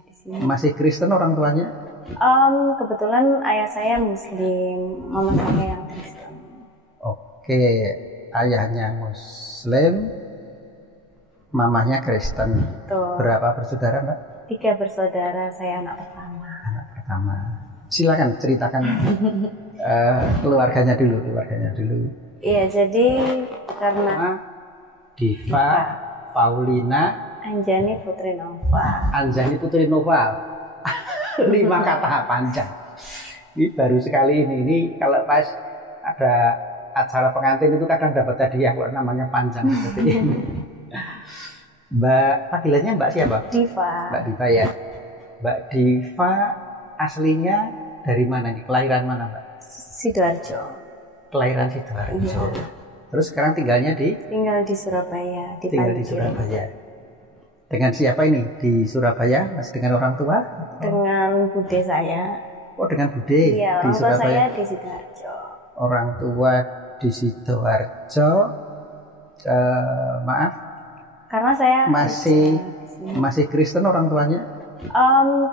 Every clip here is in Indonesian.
di sini. Masih Kristen orang tuanya? Kebetulan ayah saya Muslim, mama saya yang Kristen. Oke, ayahnya Muslim, mamahnya Kristen. Betul. Berapa bersaudara, Mbak? 3 bersaudara, saya anak pertama. Anak pertama. Silakan ceritakan keluarganya dulu. Iya, jadi karena Diva, Paulina, Anjani Putri Nova. Anjani Putri Nova. 5 kata panjang. Ini baru sekali ini kalau pas ada acara pengantin itu kadang dapat hadiah kalau namanya panjang seperti ini. Mbak, panggilannya Mbak siapa? Diva. Mbak Diva ya. Mbak Diva aslinya dari mana nih? Kelahiran mana, Mbak? Sidoarjo. Kelahiran Sidoarjo. Iya. Terus sekarang tinggal di Surabaya, di Surabaya. Dengan siapa ini di Surabaya? Masih dengan orang tua? Dengan bude saya. Oh, dengan bude iya, di orang tua Surabaya. saya di Sidoarjo. Orang tua di Sidoarjo. Maaf. Karena saya masih Kristen orang tuanya?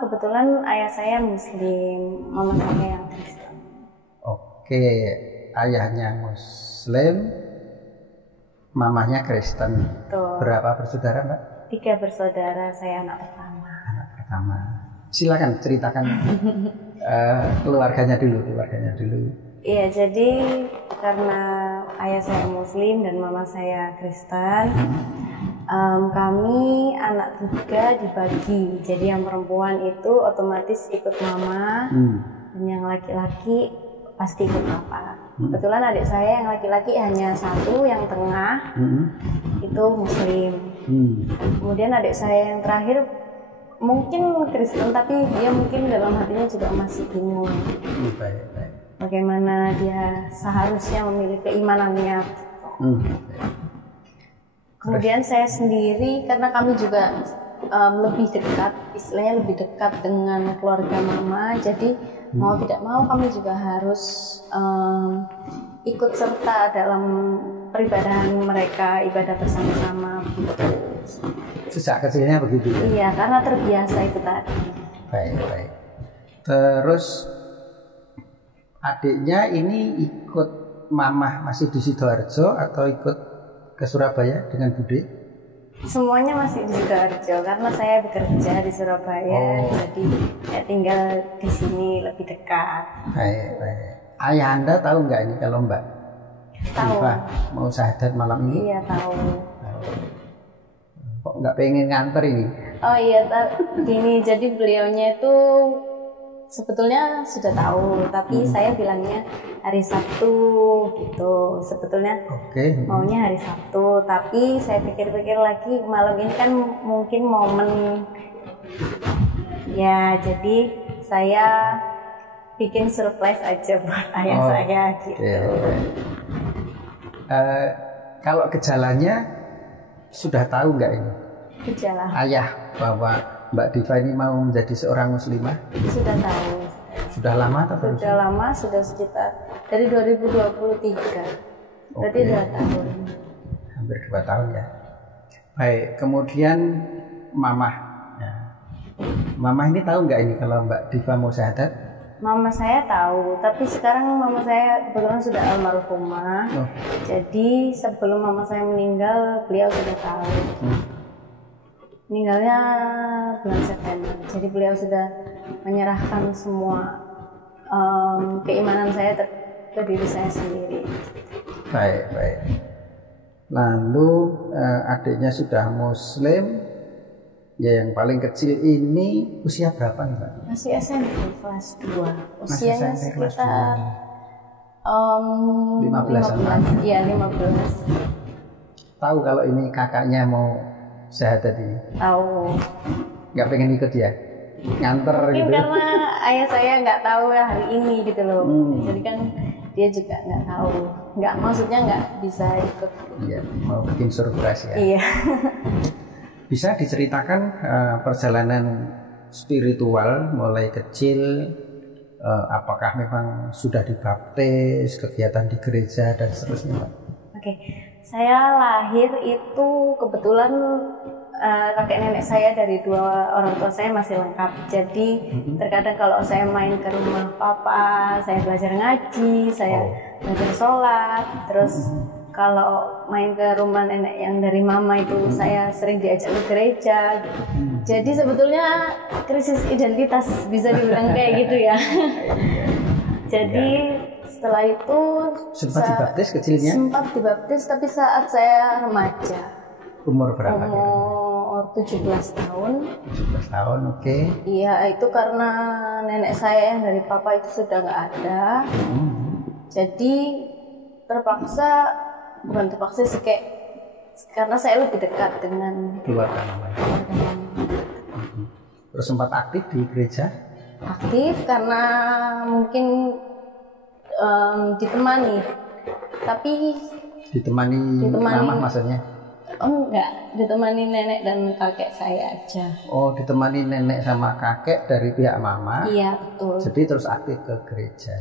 Kebetulan ayah saya Muslim, mama saya yang Kristen. Oke, ayahnya Muslim, mamahnya Kristen. Betul. Berapa bersaudara, Mbak? 3 bersaudara, saya anak pertama. Anak pertama. Silakan ceritakan keluarganya dulu. Iya, jadi karena ayah saya Muslim dan mama saya Kristen, kami anak 3 dibagi. Jadi yang perempuan itu otomatis ikut mama, dan yang laki-laki pasti ikut papa. Kebetulan adik saya yang laki-laki hanya 1, yang tengah itu Muslim. Kemudian adik saya yang terakhir mungkin Kristen, tapi dia mungkin dalam hatinya juga masih bingung. Bagaimana dia seharusnya memilih keimanannya. Kemudian saya sendiri, karena kami juga lebih dekat, istilahnya lebih dekat dengan keluarga mama, jadi mau tidak mau kami juga harus ikut serta dalam peribadahan mereka, ibadah bersama-sama begitu. Sejak kecilnya begitu ya? Iya, karena terbiasa itu tadi. Baik. Terus adiknya ini ikut mamah masih di Sidoarjo atau ikut ke Surabaya dengan bude? Semuanya masih di Sidoarjo karena saya bekerja di Surabaya, jadi ya tinggal di sini lebih dekat. Baik. Ayah Anda tahu nggak ini kalau Mbak Diva mau syahadat malam ini? Iya, tahu. Kok nggak pengen nganter ini? Oh iya, gini, jadi beliaunya itu sebetulnya sudah tahu, tapi saya bilangnya hari Sabtu gitu. Sebetulnya maunya hari Sabtu, tapi saya pikir-pikir lagi malam ini kan mungkin momen ya, jadi saya bikin surprise aja buat ayah saya gitu. Kalau gejalanya sudah tahu nggak ini? Gejala Ayah bahwa Mbak Diva ini mau menjadi seorang muslimah? Sudah tahu. Sudah lama atau baru? Sudah lama, sudah sekitar dari 2023. Berarti 2 tahun. Hampir 2 tahun ya. Baik, kemudian Mamah. Ya. Mamah ini tahu nggak ini kalau Mbak Diva mau syahadat? Mama saya tahu, tapi sekarang mama saya kebetulan sudah almarhumah. Jadi sebelum mama saya meninggal, beliau sudah tahu. Meninggalnya bulan September. Jadi beliau sudah menyerahkan semua keimanan saya ke diri saya sendiri. Baik. Lalu adiknya sudah Muslim. Ya, yang paling kecil ini usia berapa nih, Mbak? Masih SMP kelas 2. Usianya sekitar 15-an. Iya, 15. Tahu kalau ini kakaknya mau syahadat ini? Tahu. Nggak pengen ikut ya? Nganter mungkin gitu? Karena ayah saya nggak tahu ya hari ini gitu loh. Jadi kan dia juga nggak tahu. Maksudnya nggak bisa ikut. Iya, mau bikin surprise ya? Iya. Bisa diceritakan perjalanan spiritual mulai kecil, apakah memang sudah dibaptis, kegiatan di gereja dan seterusnya, Pak? Oke, saya lahir itu kebetulan kakek nenek saya dari dua orang tua saya masih lengkap. Jadi terkadang kalau saya main ke rumah papa, saya belajar ngaji, saya belajar sholat. Terus kalau main ke rumah nenek yang dari mama itu saya sering diajak ke gereja. Jadi sebetulnya krisis identitas bisa dibilang kayak gitu ya. Jadi setelah itu sempat dibaptis kecilnya? Sempat dibaptis, tapi saat saya remaja. Umur berapa? Umur 17 tahun. 17 tahun, oke. Iya, itu karena nenek saya yang dari papa itu sudah nggak ada. Jadi bukan terpaksa sih, kayak karena saya lebih dekat dengan keluarga mama. Terus sempat aktif di gereja? Aktif karena mungkin ditemani. Tapi ditemani mama maksudnya? Oh enggak, ditemani nenek dan kakek saya aja. Oh, ditemani nenek sama kakek dari pihak mama? Iya, betul. Jadi terus aktif ke gereja?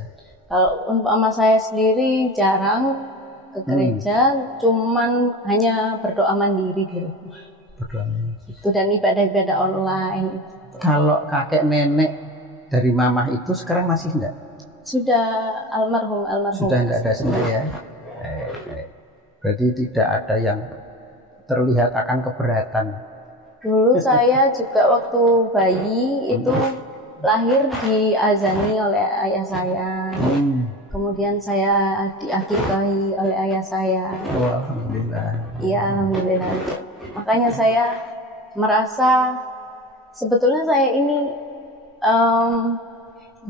Kalau untuk mama saya sendiri jarang ke gereja, cuman hanya berdoa mandiri di rumah. Berdoa mandiri. Itu dan ibadah-ibadah online. Kalau kakek nenek dari mama itu sekarang masih enggak? Sudah almarhum. Sudah enggak ada semua ya? Berarti tidak ada yang terlihat akan keberatan. Dulu saya juga waktu bayi itu lahir diazani oleh ayah saya. Kemudian saya diakikahi oleh ayah saya. Oh, alhamdulillah. Iya, alhamdulillah. Makanya saya merasa sebetulnya saya ini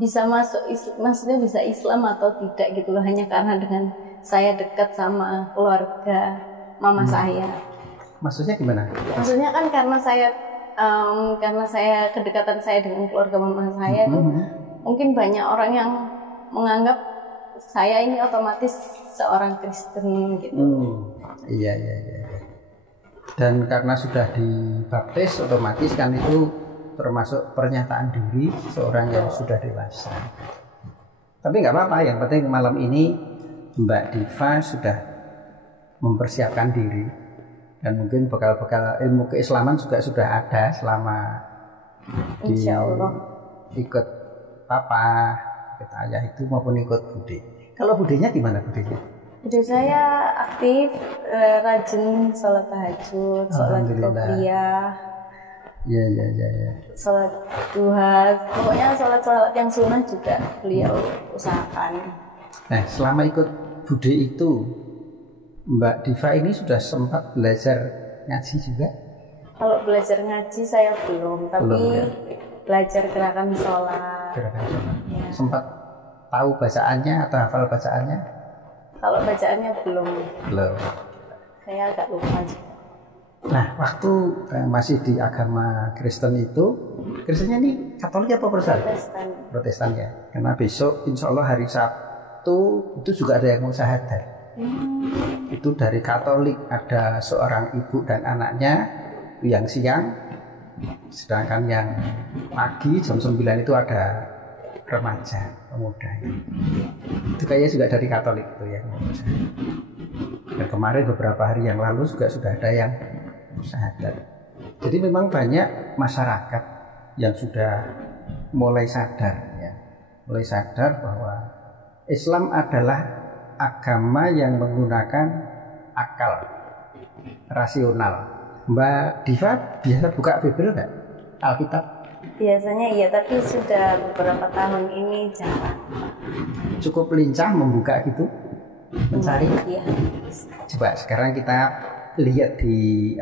bisa masuk, maksudnya bisa Islam atau tidak gitu loh, hanya karena dengan saya dekat sama keluarga mama saya. Maksudnya gimana? Maksudnya kan karena saya kedekatan saya dengan keluarga mama saya itu mungkin banyak orang yang menganggap saya ini otomatis seorang Kristen gitu. Iya. Dan karena sudah dibaptis otomatis kan itu termasuk pernyataan diri seorang yang sudah dewasa. Tapi nggak apa-apa, yang penting malam ini Mbak Diva sudah mempersiapkan diri. Dan mungkin bekal-bekal ilmu keislaman juga sudah ada selama Insya Allah ikut papa, ikut ayah itu maupun ikut bude. Kalau budenya gimana budenya? Bude saya aktif, rajin sholat tahajud, sholat qobliyah. Iya. Sholat duha, pokoknya sholat yang sunnah juga beliau usahakan. Nah, selama ikut bude itu Mbak Diva ini sudah sempat belajar ngaji juga? Kalau belajar ngaji saya belum, tapi belajar gerakan sholat. Ya. Sempat tahu bacaannya atau hafal bacaannya? Kalau bacaannya belum. Saya agak lupa juga. Nah, waktu masih di agama Kristen itu, Kristennya ini Katolik apa Protestan ya? Karena besok insya Allah hari Sabtu itu juga ada yang mau syahadat. Itu dari Katolik, ada seorang ibu dan anaknya yang siang, sedangkan yang pagi jam 9 itu ada remaja pemuda. Itu kayaknya juga dari Katolik itu ya. Dan kemarin beberapa hari yang lalu juga sudah ada yang syahadat. Jadi memang banyak masyarakat yang sudah mulai sadar ya, bahwa Islam adalah agama yang menggunakan akal rasional. Mbak Diva biasa buka Bible nggak? Alkitab? Biasanya iya, tapi sudah beberapa tahun ini jarang. Cukup lincah membuka gitu, mencari. Iya. Coba sekarang kita lihat di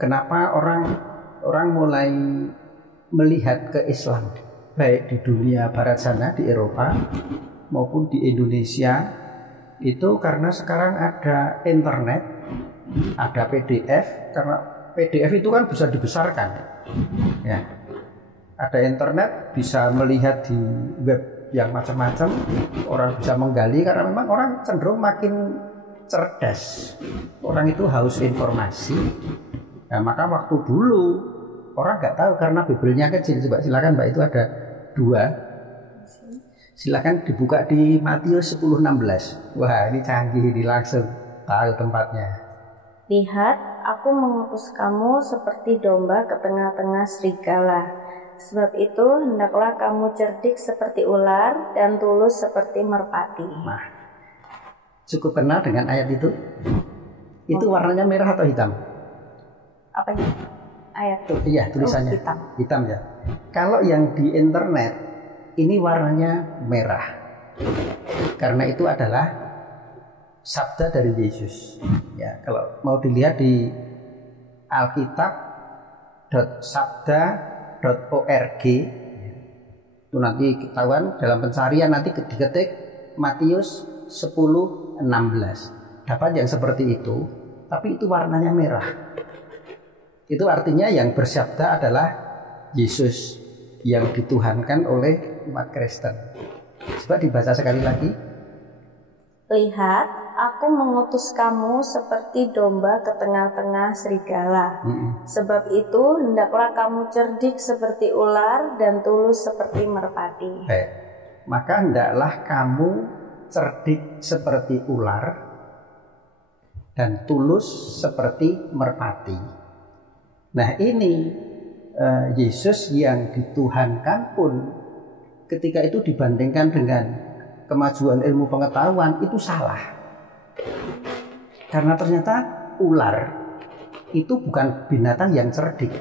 kenapa orang mulai melihat ke Islam, baik di dunia barat sana, di Eropa maupun di Indonesia, itu karena sekarang ada internet, ada PDF. Karena PDF itu kan bisa dibesarkan ya, ada internet, bisa melihat di web yang macam-macam, orang bisa menggali, karena memang orang cenderung makin cerdas, orang itu haus informasi. Nah, maka waktu dulu orang nggak tahu karena Biblenya kecil. Coba silakan Mbak, itu ada 2. Silakan dibuka di Matius 10:16. Wah, ini canggih, ini langsung tahu tempatnya. Lihat, aku mengutus kamu seperti domba ke tengah-tengah serigala. Sebab itu, hendaklah kamu cerdik seperti ular dan tulus seperti merpati. Nah, cukup kenal dengan ayat itu? Itu warnanya merah atau hitam? Apanya? Ayat itu? Iya, tulisannya. Hitam. Hitam ya. Kalau yang di internet, ini warnanya merah. Karena itu adalah sabda dari Yesus. Ya, kalau mau dilihat di alkitab.sabda.org, itu nanti ketahuan dalam pencarian, nanti diketik Matius 10:16. Dapat yang seperti itu, tapi itu warnanya merah. Itu artinya yang bersabda adalah Yesus yang dituhankan oleh umat Kristen. Coba dibaca sekali lagi. Lihat, aku mengutus kamu seperti domba ke tengah-tengah serigala. Sebab itu, hendaklah kamu cerdik seperti ular dan tulus seperti merpati. Baik. Maka hendaklah kamu cerdik seperti ular dan tulus seperti merpati. Nah, ini Yesus yang dituhankan pun ketika itu dibandingkan dengan kemajuan ilmu pengetahuan itu salah. Karena ternyata ular itu bukan binatang yang cerdik,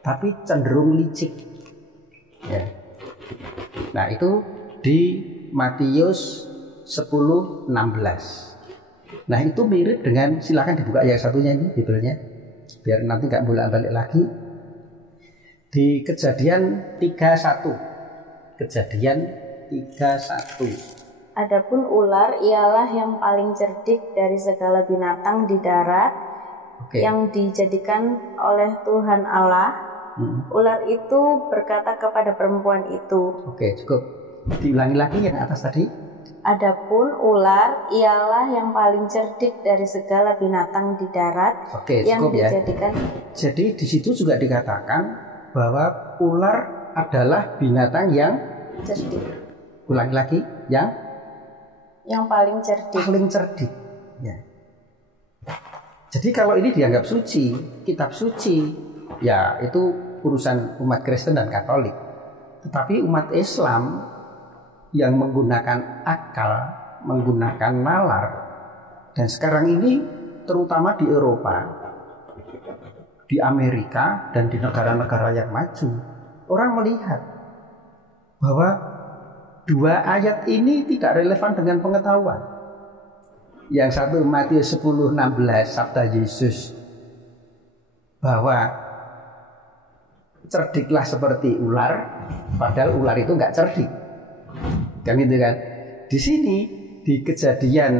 tapi cenderung licik. Ya. Nah, itu di Matius 10:16. Nah, itu mirip dengan, silakan dibuka ayat satunya ini Biblenya, biar nanti nggak bolak-balik lagi. Di Kejadian 3:1. Kejadian 3:1. Adapun ular ialah yang paling cerdik dari segala binatang di darat, yang dijadikan oleh Tuhan Allah. Ular itu berkata kepada perempuan itu. Oke, cukup. Diulangi lagi yang atas tadi. Adapun ular ialah yang paling cerdik dari segala binatang di darat, yang dijadikan. Jadi di situ juga dikatakan bahwa ular adalah binatang yang cerdik. Ulangi lagi, yang paling cerdik. Paling cerdik. Ya. Jadi kalau ini dianggap suci, kitab suci, ya itu urusan umat Kristen dan Katolik. Tetapi umat Islam yang menggunakan akal, menggunakan nalar, dan sekarang ini terutama di Eropa, di Amerika, dan di negara-negara yang maju, orang melihat bahwa dua ayat ini tidak relevan dengan pengetahuan. Yang satu Matius 10:16, sabda Yesus bahwa cerdiklah seperti ular, padahal ular itu nggak cerdik. Kan gitu kan. Di sini di Kejadian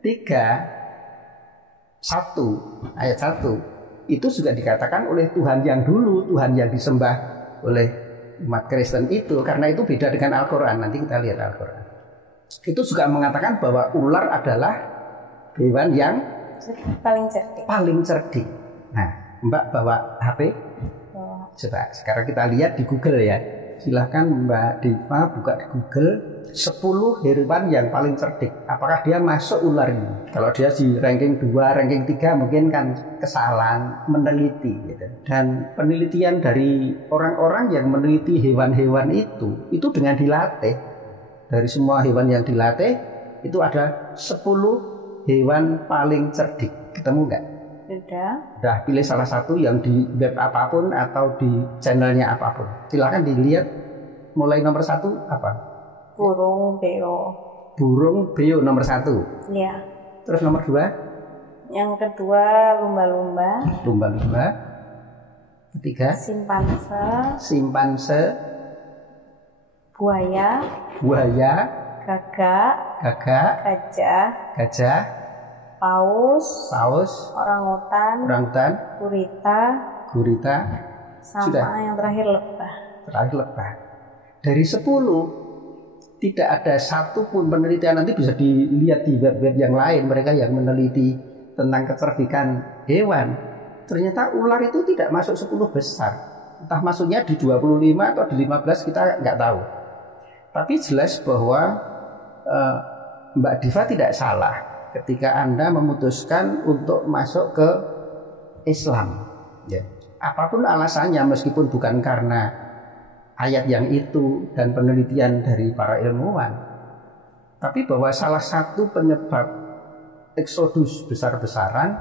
3:1 ayat 1 itu juga dikatakan oleh Tuhan yang dulu, Tuhan yang disembah oleh umat Kristen itu, karena itu beda dengan Al-Quran. Nanti kita lihat Al-Quran. Itu juga mengatakan bahwa ular adalah hewan yang paling cerdik. Paling cerdik. Nah, Mbak bawa HP? Coba sekarang kita lihat di Google ya. Silahkan Mbak Diva buka di Google 10 hewan yang paling cerdik. Apakah dia masuk ular ini? Kalau dia di ranking 2, ranking 3 mungkin kan kesalahan meneliti gitu. Dan penelitian dari orang-orang yang meneliti hewan-hewan itu dengan dilatih. Dari semua hewan yang dilatih itu ada 10 hewan paling cerdik. Ketemu nggak? Udah pilih salah satu yang di web apapun atau di channelnya apapun. Silakan dilihat. Mulai nomor 1 apa? Burung beo. Burung beo nomor 1. Iya. Terus nomor 2? Yang kedua lumba-lumba. Lumba-lumba. Ketiga? Simpanse. Buaya. Gagak. Gajah. Paus. Orangutan. Gurita. Sama sudah. Yang terakhir lebah. Dari 10 tidak ada satupun penelitian, nanti bisa dilihat di web-web yang lain, mereka yang meneliti tentang kecerdikan hewan. Ternyata ular itu tidak masuk 10 besar. Entah masuknya di 25 atau di 15 kita nggak tahu. Tapi jelas bahwa Mbak Diva tidak salah ketika Anda memutuskan untuk masuk ke Islam. Ya. Apapun alasannya, meskipun bukan karena ayat yang itu dan penelitian dari para ilmuwan, tapi bahwa salah satu penyebab eksodus besar-besaran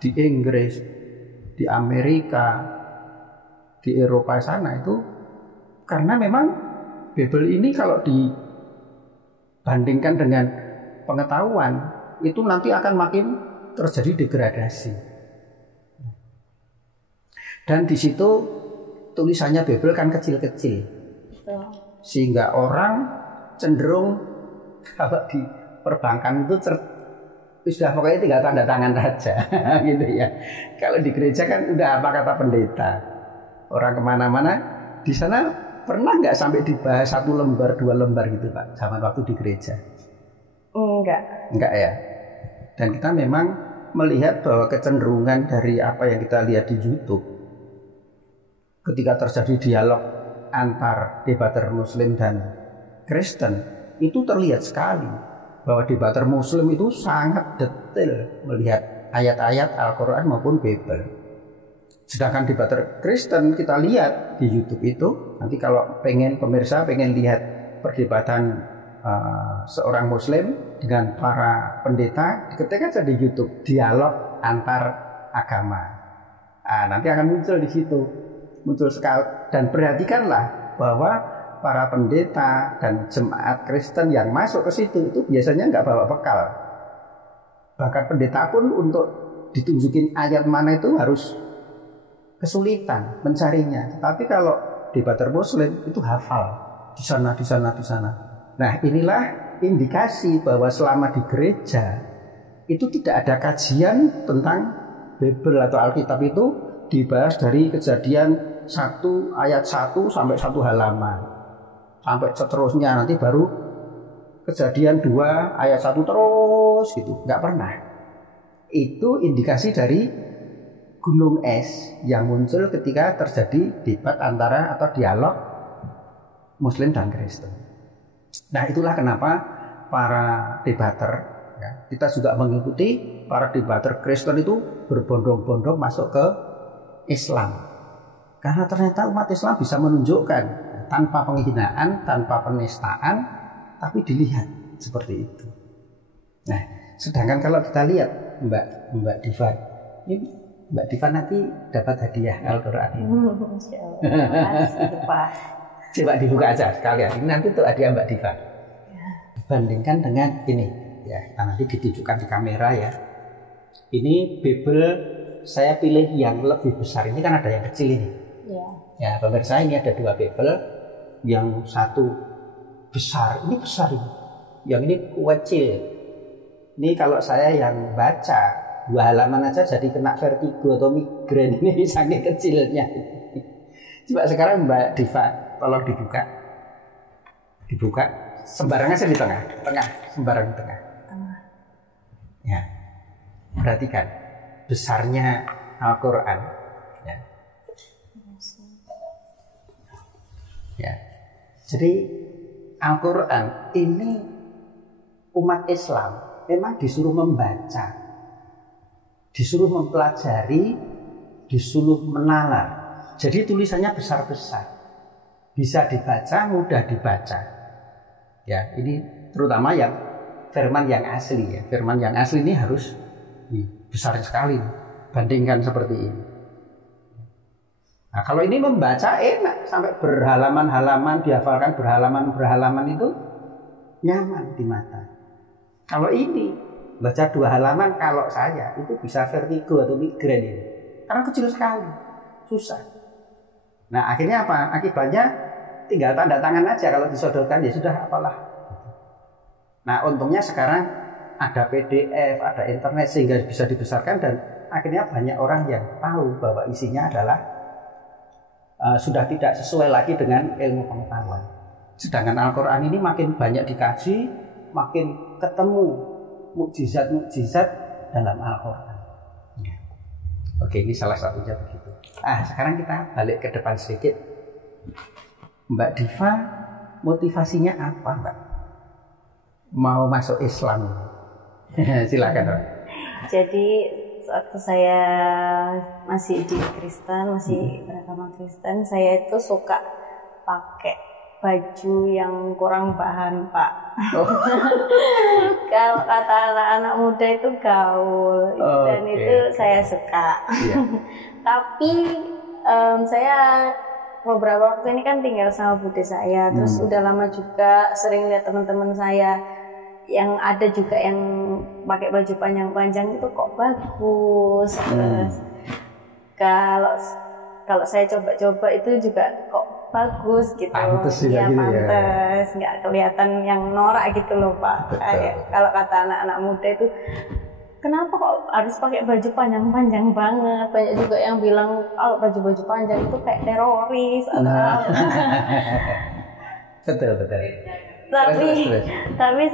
di Inggris, di Amerika, di Eropa sana itu karena memang Bible ini kalau dibandingkan dengan pengetahuan itu nanti akan makin terjadi degradasi. Dan di situ tulisannya Bible kan kecil-kecil, sehingga orang cenderung kalau di perbankan itu sudah pokoknya tinggal tanda tangan saja, gitu ya. Kalau di gereja kan udah apa kata pendeta. Orang kemana-mana di sana pernah nggak sampai dibahas 1 lembar 2 lembar gitu Pak, zaman waktu di gereja? Enggak ya. Dan kita memang melihat bahwa kecenderungan dari apa yang kita lihat di YouTube, ketika terjadi dialog antar debater Muslim dan Kristen, itu terlihat sekali bahwa debater Muslim itu sangat detail melihat ayat-ayat Al-Quran maupun Bible. Sedangkan debater Kristen kita lihat di YouTube itu, nanti kalau pemirsa pengen lihat perdebatan seorang Muslim dengan para pendeta, diketik aja di YouTube dialog antar agama. Nanti akan muncul di situ, muncul sekali. Dan perhatikanlah bahwa para pendeta dan jemaat Kristen yang masuk ke situ itu biasanya nggak bawa bekal. Bahkan pendeta pun untuk ditunjukin ayat mana itu harus kesulitan mencarinya. Tapi kalau debater Muslim itu hafal di sana, di sana, di sana. Nah, inilah indikasi bahwa selama di gereja itu tidak ada kajian tentang Bible atau Alkitab itu dibahas dari Kejadian 1 ayat 1 sampai 1 halaman. Sampai seterusnya nanti baru Kejadian 2 ayat 1 terus gitu. Nggak pernah. Itu indikasi dari gunung es yang muncul ketika terjadi debat antara atau dialog Muslim dan Kristen. Nah, itulah kenapa para debater, ya, kita juga mengikuti para debater Kristen itu berbondong-bondong masuk ke Islam. Karena ternyata umat Islam bisa menunjukkan tanpa penghinaan, tanpa penistaan, tapi dilihat seperti itu. Nah, sedangkan kalau kita lihat Mbak Diva, ini Mbak Diva nanti dapat hadiah Al-Quran ini. Coba dibuka aja sekalian. Ini nanti untuk hadiah Mbak Diva. Bandingkan dengan ini, ya. Nanti ditunjukkan di kamera ya. Ini Bible saya pilih yang lebih besar. Ini kan ada yang kecil ini. Ya, pemirsa, ini ada 2 Bible. Yang satu besar, ini besar ini. Yang ini kecil. Ini kalau saya yang baca 2 halaman aja jadi kena vertigo atau migrain ini saking kecilnya. Coba sekarang Mbak Diva tolong dibuka sembarangan saya di tengah sembarang di tengah. Ya, perhatikan besarnya Al-Quran. Ya, jadi Al-Quran ini umat Islam memang disuruh membaca, disuruh mempelajari, disuruh menalar. Jadi tulisannya besar-besar, bisa dibaca, mudah dibaca. Ya, ini terutama yang firman yang asli ya. Firman yang asli ini harus besar sekali. Bandingkan seperti ini. Nah, kalau ini membaca enak, sampai berhalaman-halaman, dihafalkan berhalaman-berhalaman itu nyaman di mata. Kalau ini baca 2 halaman, kalau saya itu bisa vertigo atau migrain ini. Karena kecil sekali, susah. Nah, akhirnya apa? Akibatnya tinggal tanda tangan aja, kalau disodorkan ya sudah apalah. Nah, untungnya sekarang ada PDF, ada internet sehingga bisa dibesarkan dan akhirnya banyak orang yang tahu bahwa isinya adalah sudah tidak sesuai lagi dengan ilmu pengetahuan. Sedangkan Al-Quran ini makin banyak dikaji, makin ketemu mukjizat-mukjizat dalam Al-Quran. Ya. Oke, ini salah satunya begitu. Sekarang kita balik ke depan sedikit. Mbak Diva, motivasinya apa Mbak? Mau masuk Islam? Silakan, Pak. Jadi waktu saya masih di Kristen, masih beragama Kristen, saya itu suka pakai baju yang kurang bahan, Pak. Oh. Kalau kata anak-anak muda itu gaul, dan itu saya suka. Yeah. Tapi saya beberapa waktu ini kan tinggal sama bude saya, terus udah lama juga sering lihat teman-teman saya yang ada juga yang pakai baju panjang-panjang itu kok bagus. Terus kalau saya coba-coba itu juga kok bagus gitu. Pantes ya pantes, nggak kelihatan yang norak gitu loh, Pak. Kalau kata anak-anak muda itu, kenapa kok harus pakai baju panjang-panjang banget? Banyak juga yang bilang kalau baju-baju panjang itu kayak teroris atau apa. Betul. Tapi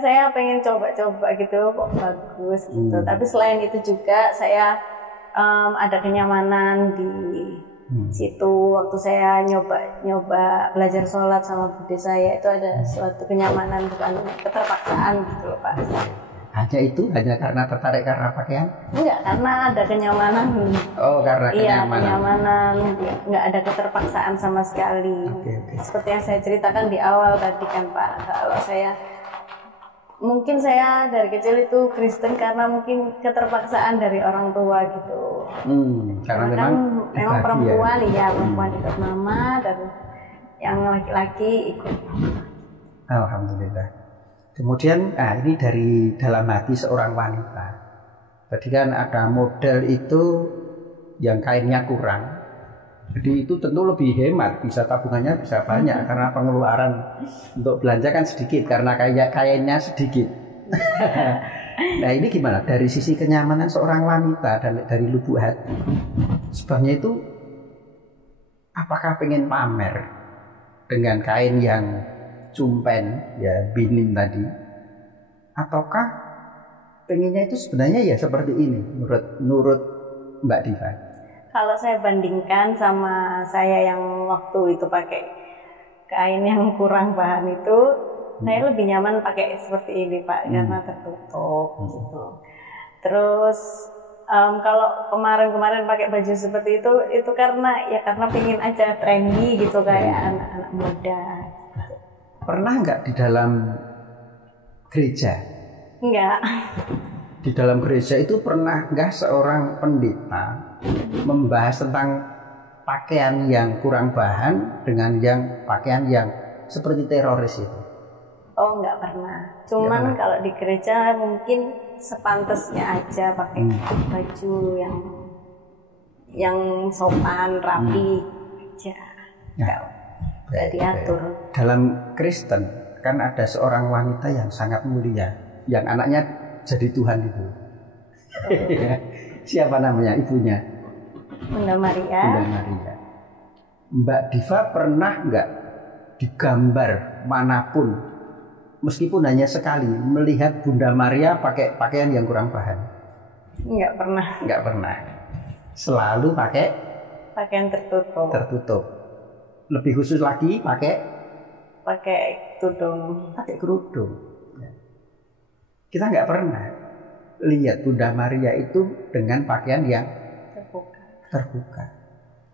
saya pengen coba-coba gitu, kok bagus gitu. Tapi selain itu juga saya ada kenyamanan di situ. Waktu saya nyoba belajar sholat sama bude saya, itu ada suatu kenyamanan, bukan keterpaksaan gitu loh, Pak. Hanya karena tertarik karena pakaian? Enggak, karena ada kenyamanan. Oh, karena kenyamanan. Iya, kenyamanan. Enggak ada keterpaksaan sama sekali. Okay. Seperti yang saya ceritakan di awal tadi kan, Pak. Kalau mungkin saya dari kecil itu Kristen karena mungkin keterpaksaan dari orang tua gitu. Karena memang perempuan ya. Perempuan ikut mama, dan yang laki-laki ikut mama. Alhamdulillah. Kemudian, ini dari dalam hati seorang wanita. Tadi kan ada model itu yang kainnya kurang. Jadi itu tentu lebih hemat, bisa tabungannya bisa banyak karena pengeluaran untuk belanja kan sedikit karena kainnya sedikit. Nah ini gimana dari sisi kenyamanan seorang wanita dan dari lubuk hati? Sebabnya itu apakah pengen pamer dengan kain yang cumpen, ya binim tadi, ataukah pengennya itu sebenarnya ya seperti ini menurut Mbak Diva? Kalau saya bandingkan sama saya yang waktu itu pakai kain yang kurang bahan itu, saya lebih nyaman pakai seperti ini, Pak, karena tertutup gitu. Terus kalau kemarin pakai baju seperti itu karena pengen aja trendy gitu kayak anak-anak muda. Pernah nggak di dalam gereja? Enggak. Di dalam gereja itu pernah nggak seorang pendeta membahas tentang pakaian yang kurang bahan dengan yang pakaian yang seperti teroris itu? Oh, nggak pernah. Cuman kalau di gereja mungkin sepantasnya aja pakai baju yang sopan, rapi aja. Nggak diatur. Dalam Kristen kan ada seorang wanita yang sangat mulia, yang anaknya jadi Tuhan itu. Siapa namanya ibunya? Bunda Maria. Mbak Diva pernah nggak digambar manapun, meskipun hanya sekali, melihat Bunda Maria pakai pakaian yang kurang bahan? Nggak pernah. Selalu pakai pakaian tertutup. Lebih khusus lagi pakai kerudung. Kita nggak pernah lihat Bunda Maria itu dengan pakaian yang terbuka.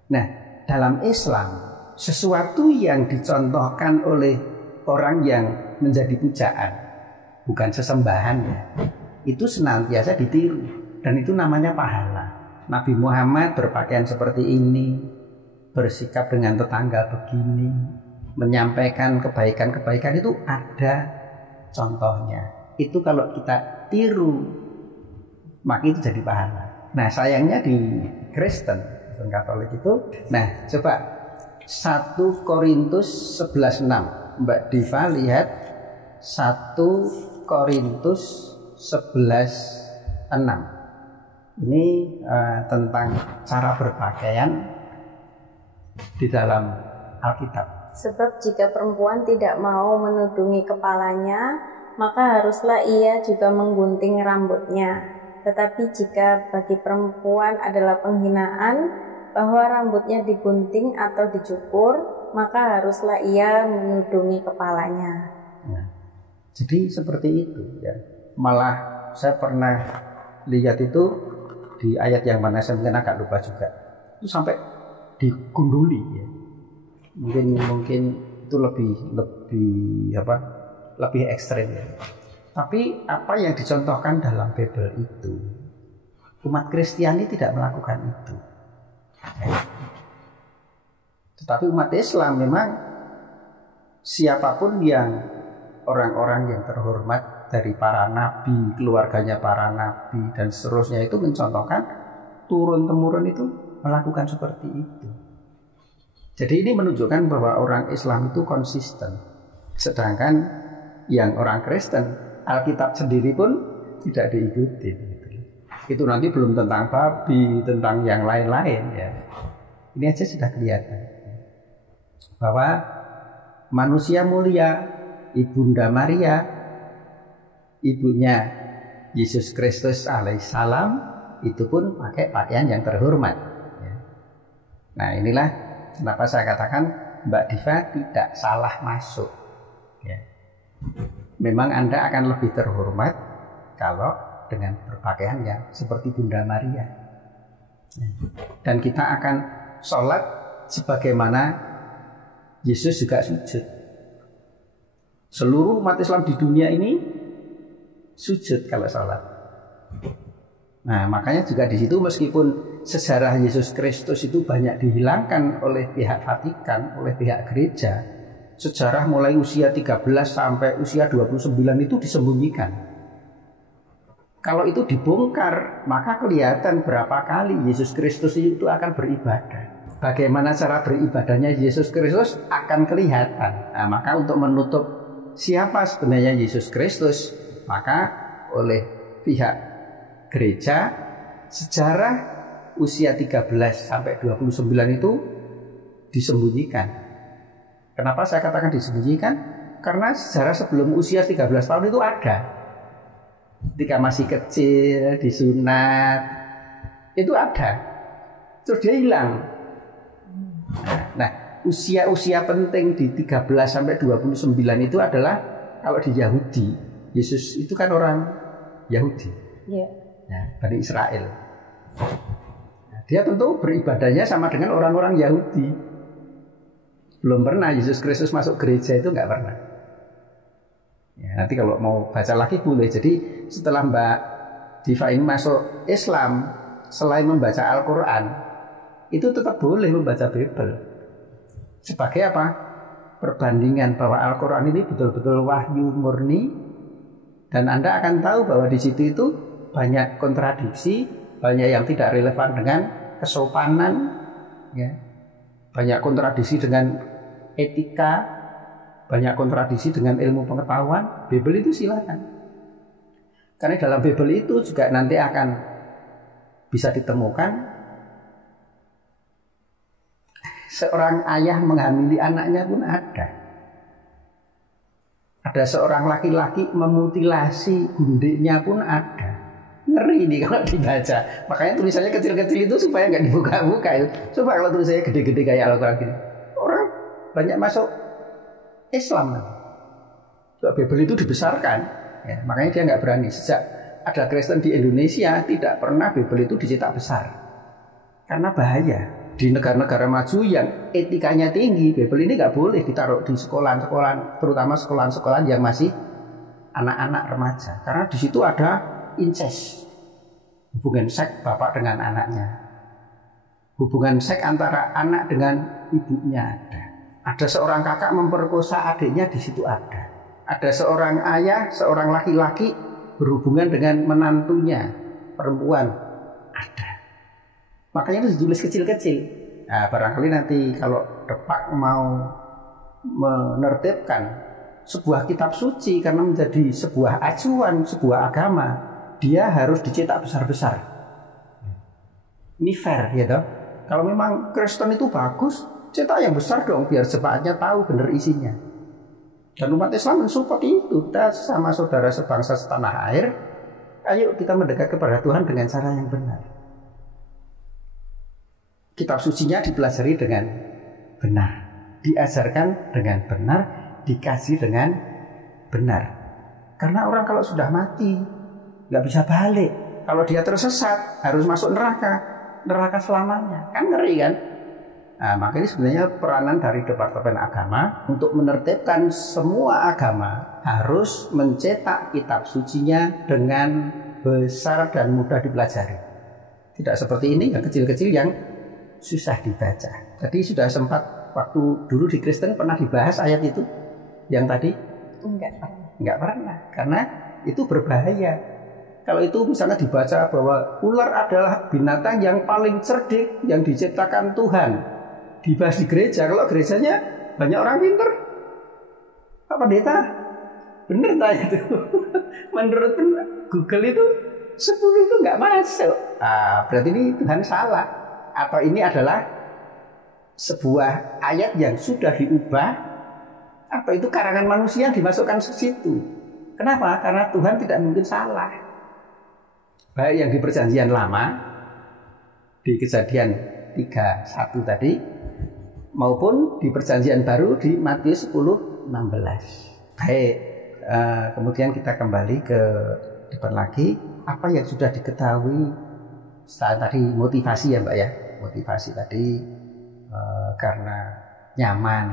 Nah, dalam Islam sesuatu yang dicontohkan oleh orang yang menjadi pujaan, bukan sesembahan ya, itu senantiasa ditiru dan itu namanya pahala. Nabi Muhammad berpakaian seperti ini, bersikap dengan tetangga begini, menyampaikan kebaikan-kebaikan, itu ada contohnya. Itu kalau kita tiru, maka itu jadi pahala. Nah sayangnya di Kristen Katolik itu, nah coba 1 Korintus 11:6, Mbak Diva lihat 1 Korintus 11:6. Ini tentang cara berpakaian di dalam Alkitab. Sebab jika perempuan tidak mau menudungi kepalanya, maka haruslah ia juga menggunting rambutnya. Tetapi jika bagi perempuan adalah penghinaan bahwa rambutnya digunting atau dicukur, maka haruslah ia menudungi kepalanya. Nah, jadi seperti itu ya. Malah saya pernah lihat itu di ayat yang mana saya mungkin agak lupa juga. Itu sampai digunduli ya. Mungkin itu lebih ekstrem ya. Tapi apa yang dicontohkan dalam Bible itu, umat Kristiani tidak melakukan itu. Tetapi umat Islam memang siapapun yang orang-orang yang terhormat dari para nabi, keluarganya para nabi dan seterusnya itu mencontohkan turun-temurun itu melakukan seperti itu. Jadi ini menunjukkan bahwa orang Islam itu konsisten. Sedangkan yang orang Kristen, Alkitab sendiri pun tidak diikuti. Itu nanti belum tentang babi, tentang yang lain-lain ya. Ini aja sudah kelihatan bahwa manusia mulia, Ibunda Maria, ibunya Yesus Kristus alaihissalam, itu pun pakai pakaian yang terhormat ya. Nah inilah kenapa saya katakan Mbak Diva tidak salah masuk ya. Memang Anda akan lebih terhormat kalau dengan berpakaian yang seperti Bunda Maria ya. Dan kita akan sholat sebagaimana Yesus juga sujud. Seluruh umat Islam di dunia ini sujud kalau sholat. Nah makanya juga di situ meskipun sejarah Yesus Kristus itu banyak dihilangkan oleh pihak Vatikan, oleh pihak gereja, sejarah mulai usia 13 sampai usia 29 itu disembunyikan. Kalau itu dibongkar, maka kelihatan berapa kali Yesus Kristus itu akan beribadah. Bagaimana cara beribadahnya Yesus Kristus akan kelihatan. Nah, maka untuk menutup siapa sebenarnya Yesus Kristus, maka oleh pihak gereja sejarah usia 13 sampai 29 itu disembunyikan. Kenapa saya katakan disembunyikan? Karena sejarah sebelum usia 13 tahun itu ada. Ketika masih kecil, disunat, itu ada. Terus dia hilang. Nah, usia-usia penting di 13 sampai 29 itu adalah kalau di Yahudi, Yesus itu kan orang Yahudi. Yeah. Nah, Bani Israel. Nah, dia tentu beribadahnya sama dengan orang-orang Yahudi. Belum pernah Yesus Kristus masuk gereja, itu nggak pernah. Ya, nanti kalau mau baca lagi boleh. Jadi setelah Mbak Diva ini masuk Islam, selain membaca Al-Quran, itu tetap boleh membaca Bible. Sebagai apa? Perbandingan bahwa Al-Quran ini betul-betul wahyu murni, dan Anda akan tahu bahwa di situ itu banyak kontradiksi, banyak yang tidak relevan dengan kesopanan, ya. Banyak kontradiksi dengan etika, banyak kontradiksi dengan ilmu pengetahuan. Bible itu silakan. Karena dalam Bible itu juga nanti akan bisa ditemukan seorang ayah menghamili anaknya pun ada. Ada seorang laki-laki memutilasi gundiknya pun ada. Ngeri nih kalau dibaca. Makanya tulisannya kecil-kecil itu supaya nggak dibuka-buka itu. Coba kalau tulisannya gede-gede kayak Al-Quran gini, orang banyak masuk Islam nanti. Sebab Bible itu dibesarkan, ya, makanya dia nggak berani. Sejak ada Kristen di Indonesia, tidak pernah Bible itu dicetak besar, karena bahaya. Di negara-negara maju yang etikanya tinggi, Bible ini nggak boleh ditaruh di sekolah-sekolah, terutama sekolah-sekolah yang masih anak-anak remaja, karena di situ ada incest, hubungan seks bapak dengan anaknya, hubungan seks antara anak dengan ibunya ada. Ada seorang kakak memperkosa adiknya, di situ ada. Ada seorang ayah, seorang laki-laki berhubungan dengan menantunya perempuan, ada. Makanya itu ditulis kecil-kecil. Nah, barangkali nanti kalau Depak mau menertibkan sebuah kitab suci karena menjadi sebuah acuan, sebuah agama, dia harus dicetak besar-besar. Ini fair, ya toh? Kalau memang Kristen itu bagus, cetak yang besar dong, biar jemaatnya tahu benar isinya. Dan umat Islam mensupport itu. Kita sama saudara sebangsa setanah air, ayo kita mendekat kepada Tuhan dengan cara yang benar. Kitab sucinya dipelajari dengan benar, diajarkan dengan benar, dikaji dengan benar. Karena orang kalau sudah mati nggak bisa balik. Kalau dia tersesat harus masuk neraka selamanya. Kan ngeri kan? Nah, makanya sebenarnya peranan dari Departemen Agama untuk menertibkan semua agama harus mencetak kitab sucinya dengan besar dan mudah dipelajari. Tidak seperti ini yang kecil-kecil yang susah dibaca. Tadi sudah sempat waktu dulu di Kristen pernah dibahas ayat itu yang tadi? Enggak pernah, karena itu berbahaya. Kalau itu misalnya dibaca bahwa ular adalah binatang yang paling cerdik yang diciptakan Tuhan, dibahas di gereja, kalau gerejanya banyak orang pinter, Pak Pendeta, bener tak itu? Menurut Google itu 10 itu nggak masuk. Berarti ini Tuhan salah, atau ini adalah sebuah ayat yang sudah diubah, atau itu karangan manusia yang dimasukkan ke situ. Kenapa? Karena Tuhan tidak mungkin salah. Baik yang di Perjanjian Lama, di Kejadian 3:1 tadi, maupun di Perjanjian Baru di Matius 10:16. Baik, kemudian kita kembali ke depan lagi. Apa yang sudah diketahui setelah tadi motivasi ya Mbak ya, motivasi tadi karena nyaman,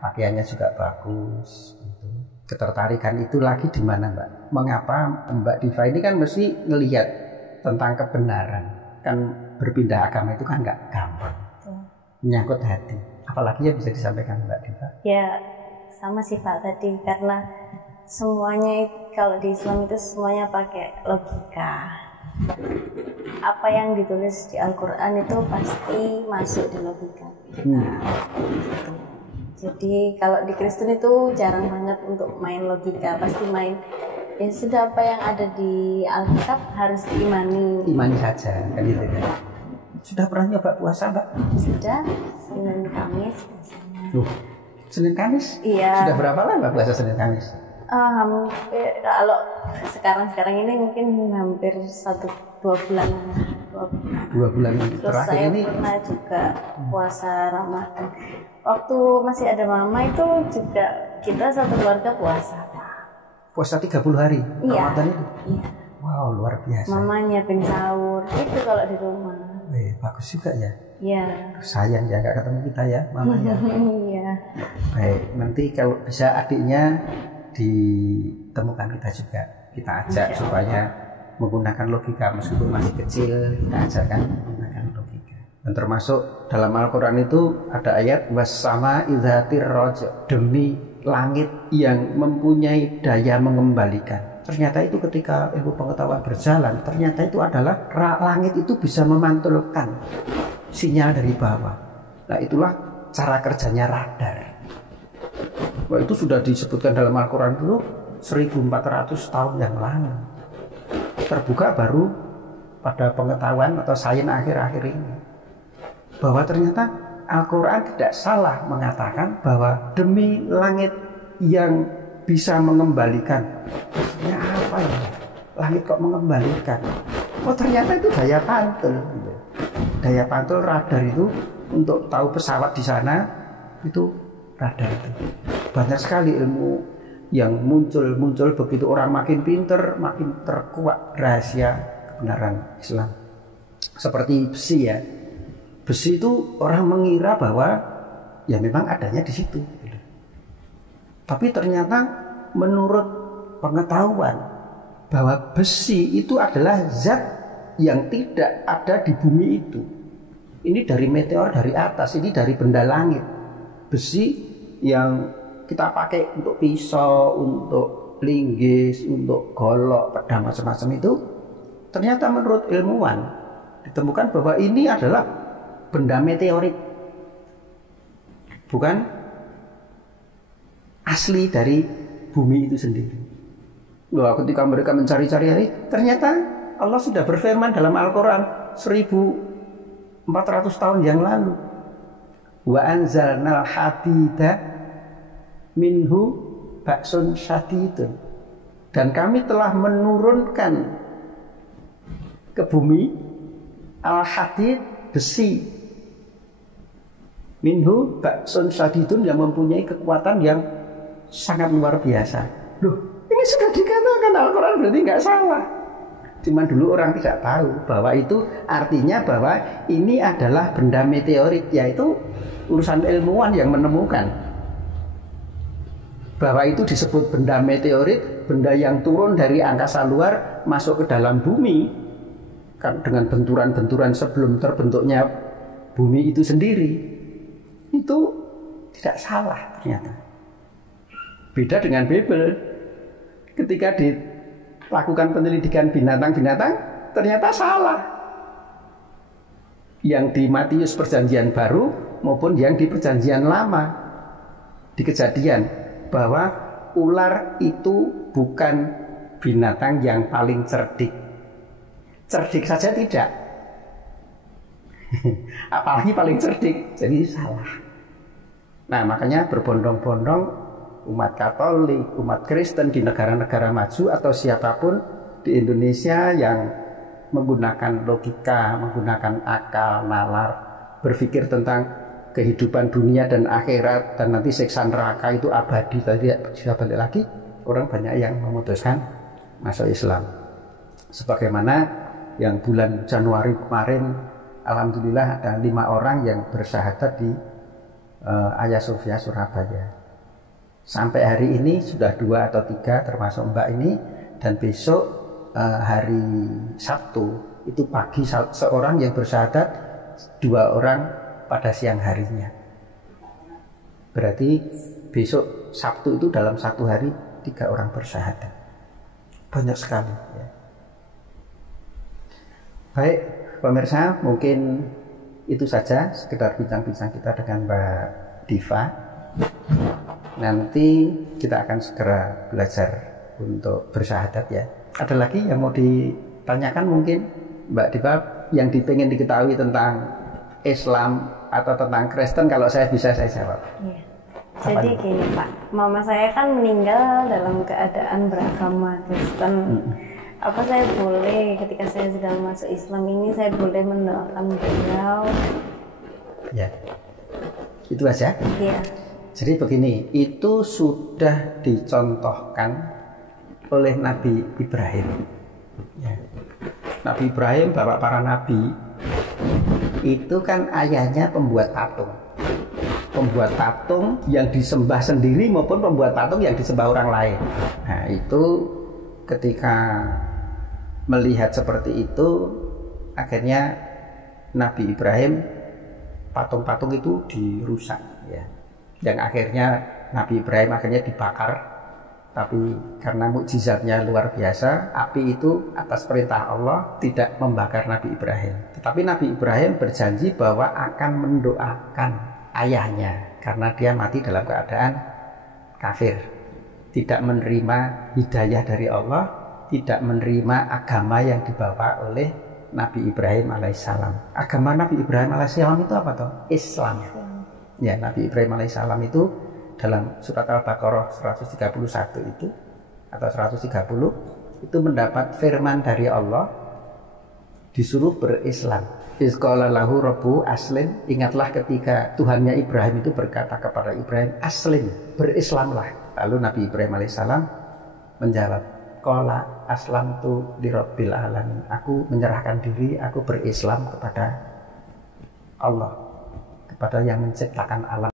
pakaiannya juga bagus. Gitu. Ketertarikan itu lagi di mana Mbak? Mengapa Mbak Diva ini kan mesti ngelihat tentang kebenaran, kan berpindah agama itu kan nggak gampang, menyangkut hati. Apalagi yang bisa disampaikan Mbak Diva? Ya sama sih Pak tadi, karena semuanya kalau di Islam itu semuanya pakai logika. Apa yang ditulis di Al-Quran itu pasti masuk di logika kita. Gitu. Jadi kalau di Kristen itu jarang banget untuk main logika, pasti main ya sudah apa yang ada di Alkitab harus diimani. Imani saja kan itu kan. Sudah pernah nyoba puasa Mbak? Sudah, Senin Kamis biasanya. Senin Kamis? Iya. Sudah berapa lama puasa Senin Kamis? Kalau sekarang ini mungkin hampir 1-2 bulan. 2 bulan Terus terakhir saya ini. pernah juga puasa Ramadan. Waktu masih ada mama itu juga kita satu keluarga puasa. Puasa 30 hari Ramadan itu? Iya. Wow, luar biasa. Mama nyiapin sahur, itu kalau di rumah. Bagus juga ya. Iya. Sayang ya nggak ketemu kita ya, Mama ya. Iya. Baik, nanti kalau bisa adiknya ditemukan kita juga. Kita ajak supaya menggunakan logika meskipun masih kecil, kita ajarkan menggunakan logika. Dan termasuk dalam Al-Quran itu ada ayat wassama idzatir rojo, demi langit yang mempunyai daya mengembalikan. Ternyata itu ketika ilmu pengetahuan berjalan, ternyata itu adalah langit itu bisa memantulkan sinyal dari bawah. Nah itulah cara kerjanya radar. Wah, itu sudah disebutkan dalam Al-Quran dulu 1400 tahun yang lalu. Terbuka baru pada pengetahuan atau sains akhir-akhir ini. Bahwa ternyata Al-Quran tidak salah mengatakan bahwa demi langit yang bisa mengembalikan. Maksudnya apa ya? Langit kok mengembalikan? Oh ternyata itu daya pantul. Daya pantul radar itu untuk tahu pesawat di sana itu radar itu. Banyak sekali ilmu yang muncul begitu orang makin pinter, makin terkuat rahasia kebenaran Islam. Seperti besi ya. Besi itu orang mengira bahwa ya memang adanya di situ. Tapi ternyata menurut pengetahuan bahwa besi itu adalah zat yang tidak ada di bumi itu. Ini dari meteor dari atas, ini dari benda langit. Besi yang kita pakai untuk pisau, untuk linggis, untuk golok, pedang macam-macam itu ternyata menurut ilmuwan ditemukan bahwa ini adalah benda meteorit, bukan asli dari bumi itu sendiri. Wah, ketika mereka mencari-cari, ternyata Allah sudah berfirman dalam Al-Quran 1400 tahun yang lalu. Wa anzalnal hadida minhu ba'sun syadidun. Dan kami telah menurunkan ke bumi al-hadid, besi, minhu ba'sun syadidun, yang mempunyai kekuatan yang sangat luar biasa. Loh, ini sudah dikatakan bukan berarti nggak salah. Cuman dulu orang tidak tahu bahwa itu artinya bahwa ini adalah benda meteorit, yaitu urusan ilmuwan yang menemukan bahwa itu disebut benda meteorit, benda yang turun dari angkasa luar masuk ke dalam bumi kan, dengan benturan-benturan sebelum terbentuknya bumi itu sendiri. Itu tidak salah ternyata. Beda dengan Babel. Ketika dilakukan penyelidikan binatang-binatang, ternyata salah. Yang di Matius Perjanjian Baru maupun yang di Perjanjian Lama, di Kejadian, bahwa ular itu bukan binatang yang paling cerdik. Cerdik saja tidak, apalagi paling cerdik, jadi salah. Nah, makanya berbondong-bondong umat Katolik, umat Kristen di negara-negara maju atau siapapun di Indonesia yang menggunakan logika, menggunakan akal, nalar, berpikir tentang kehidupan dunia dan akhirat, dan nanti siksa neraka itu abadi, tadi bisa balik lagi, orang banyak yang memutuskan masuk Islam. Sebagaimana yang bulan Januari kemarin, alhamdulillah ada 5 orang yang bersyahadat di Hagia Sophia Surabaya. Sampai hari ini sudah 2 atau 3 termasuk Mbak ini, dan besok hari Sabtu itu pagi seorang yang bersyahadat, 2 orang pada siang harinya. Berarti besok Sabtu itu dalam 1 hari 3 orang bersyahadat. Banyak sekali ya. Baik pemirsa, mungkin itu saja sekedar bincang-bincang kita dengan Mbak Diva. Nanti kita akan segera belajar untuk bersyahadat ya. Ada lagi yang mau ditanyakan mungkin Mbak Diva, yang pengen diketahui tentang Islam atau tentang Kristen? Kalau saya bisa saya jawab. Iya. Jadi gini Pak, mama saya kan meninggal dalam keadaan beragama Kristen. Apa saya boleh ketika saya sedang masuk Islam ini, saya boleh mendoakan beliau? Ya, itu aja. Iya. Jadi begini, itu sudah dicontohkan oleh Nabi Ibrahim. Ya. Nabi Ibrahim, bapak para nabi, itu kan ayahnya pembuat patung. Pembuat patung yang disembah sendiri maupun pembuat patung yang disembah orang lain. Nah, itu ketika melihat seperti itu, akhirnya Nabi Ibrahim, patung-patung itu dirusak ya. Yang akhirnya Nabi Ibrahim akhirnya dibakar, tapi karena mukjizatnya luar biasa, api itu atas perintah Allah tidak membakar Nabi Ibrahim. Tetapi Nabi Ibrahim berjanji bahwa akan mendoakan ayahnya karena dia mati dalam keadaan kafir, tidak menerima hidayah dari Allah, tidak menerima agama yang dibawa oleh Nabi Ibrahim alaihissalam. Agama Nabi Ibrahim alaihissalam itu apa toh? Islam. Ya, Nabi Ibrahim alaihissalam itu dalam surat Al-Baqarah 131 itu atau 130 itu mendapat firman dari Allah, disuruh berislam. Izqala lahu rabbu aslim. Ingatlah ketika Tuhannya Ibrahim itu berkata kepada Ibrahim, aslim, berislamlah. Lalu Nabi Ibrahim alaihissalam menjawab, qala aslamtu lirabbil alamin. Aku menyerahkan diri, aku berislam kepada Allah, kepada yang menciptakan alam.